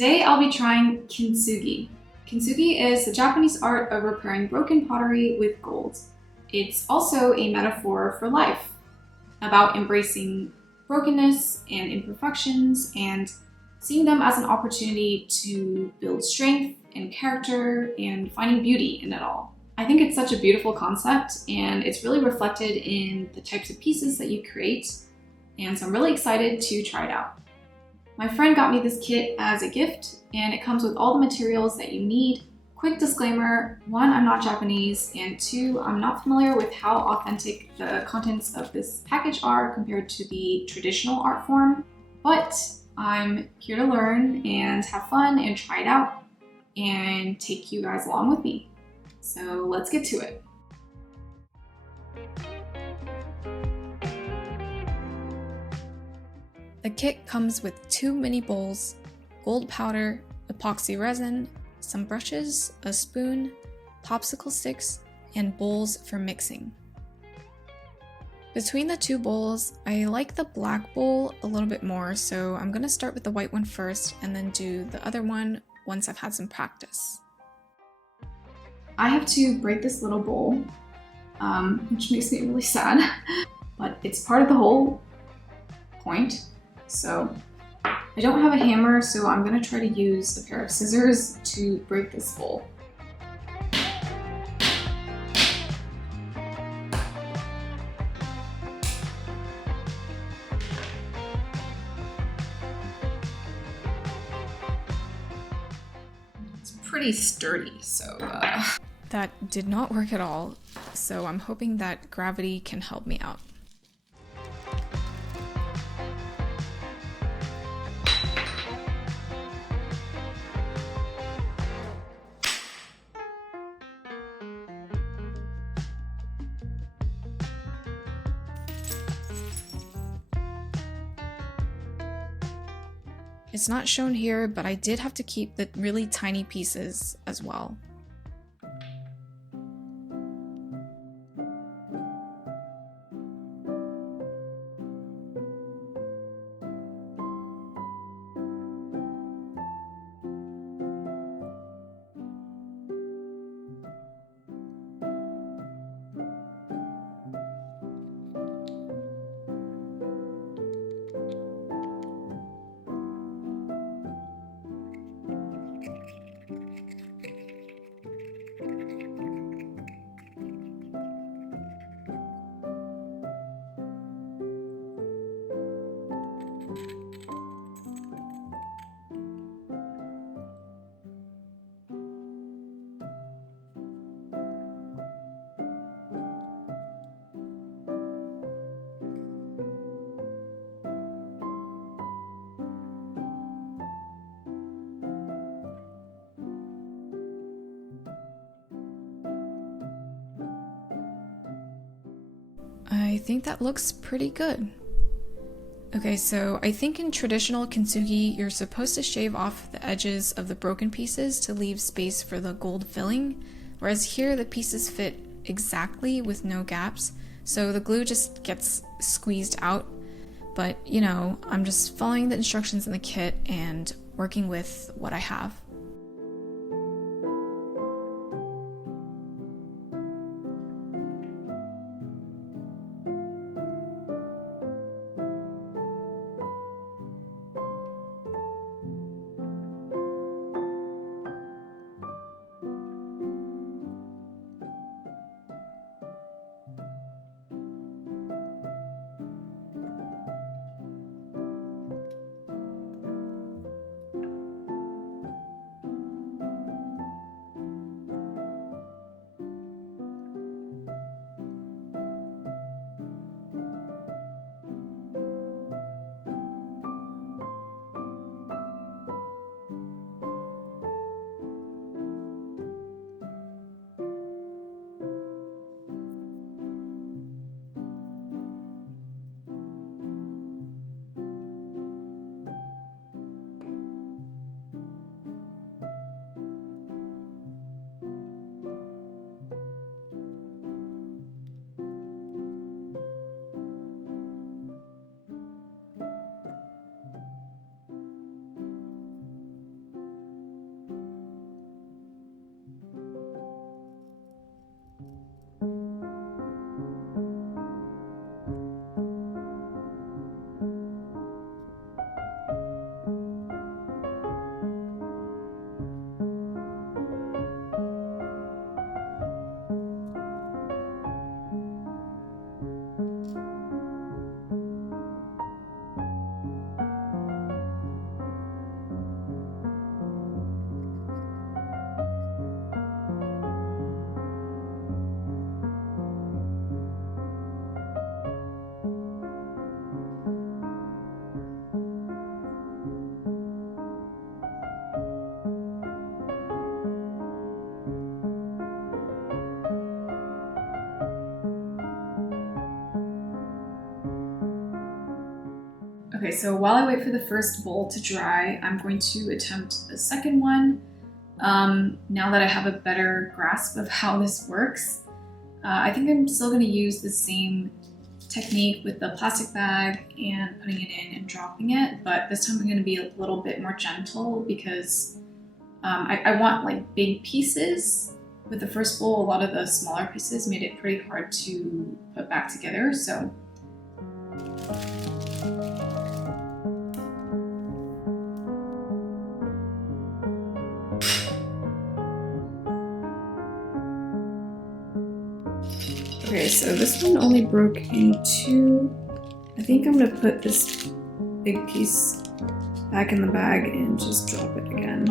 Today I'll be trying Kintsugi. Kintsugi is the Japanese art of repairing broken pottery with gold. It's also a metaphor for life, about embracing brokenness and imperfections and seeing them as an opportunity to build strength and character and finding beauty in it all. I think it's such a beautiful concept and it's really reflected in the types of pieces that you create, and so I'm really excited to try it out. My friend got me this kit as a gift and it comes with all the materials that you need. Quick disclaimer, 1, I'm not Japanese, and 2, I'm not familiar with how authentic the contents of this package are compared to the traditional art form, but I'm here to learn and have fun and try it out and take you guys along with me. So let's get to it. The kit comes with 2 mini bowls, gold powder, epoxy resin, some brushes, a spoon, popsicle sticks, and bowls for mixing. Between the 2 bowls, I like the black bowl a little bit more, so I'm going to start with the white one first and then do the other one once I've had some practice. I have to break this little bowl, which makes me really sad, but it's part of the whole point. So I don't have a hammer, so I'm going to try to use a pair of scissors to break this bowl. It's pretty sturdy, so that did not work at all, so I'm hoping that gravity can help me out. It's not shown here, but I did have to keep the really tiny pieces as well. I think that looks pretty good. Okay, so I think in traditional kintsugi, you're supposed to shave off the edges of the broken pieces to leave space for the gold filling, whereas here the pieces fit exactly with no gaps, so the glue just gets squeezed out. But, you know, I'm just following the instructions in the kit and working with what I have. Okay, so while I wait for the first bowl to dry, I'm going to attempt the second one. Now that I have a better grasp of how this works, I think I'm still going to use the same technique with the plastic bag and putting it in and dropping it, but this time I'm going to be a little bit more gentle because I want like big pieces. With the first bowl, a lot of the smaller pieces made it pretty hard to put back together, so okay, so this one only broke in two. I think I'm gonna put this big piece back in the bag and just drop it again.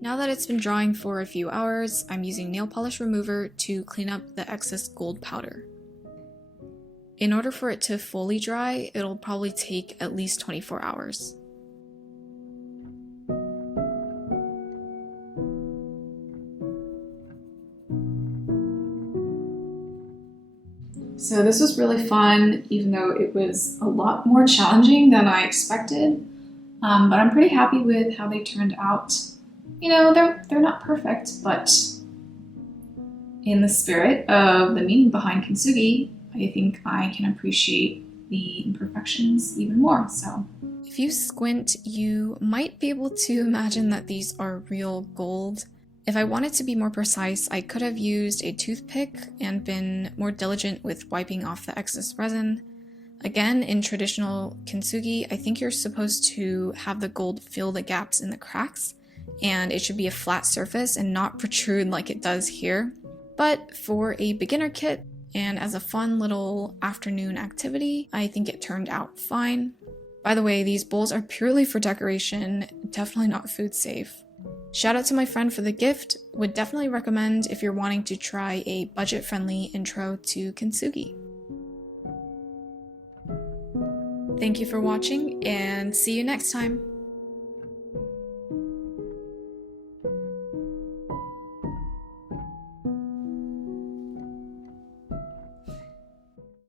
Now that it's been drying for a few hours, I'm using nail polish remover to clean up the excess gold powder. In order for it to fully dry, it'll probably take at least 24 hours. So this was really fun, even though it was a lot more challenging than I expected. But I'm pretty happy with how they turned out. You know, they're not perfect, but in the spirit of the meaning behind Kintsugi, I think I can appreciate the imperfections even more, so. If you squint, you might be able to imagine that these are real gold. If I wanted to be more precise, I could have used a toothpick and been more diligent with wiping off the excess resin. Again, in traditional Kintsugi, I think you're supposed to have the gold fill the gaps in the cracks, and it should be a flat surface and not protrude like it does here. But for a beginner kit and as a fun little afternoon activity, I think it turned out fine. By the way, these bowls are purely for decoration, definitely not food safe. Shout out to my friend for the gift, would definitely recommend if you're wanting to try a budget-friendly intro to Kintsugi. Thank you for watching, and see you next time!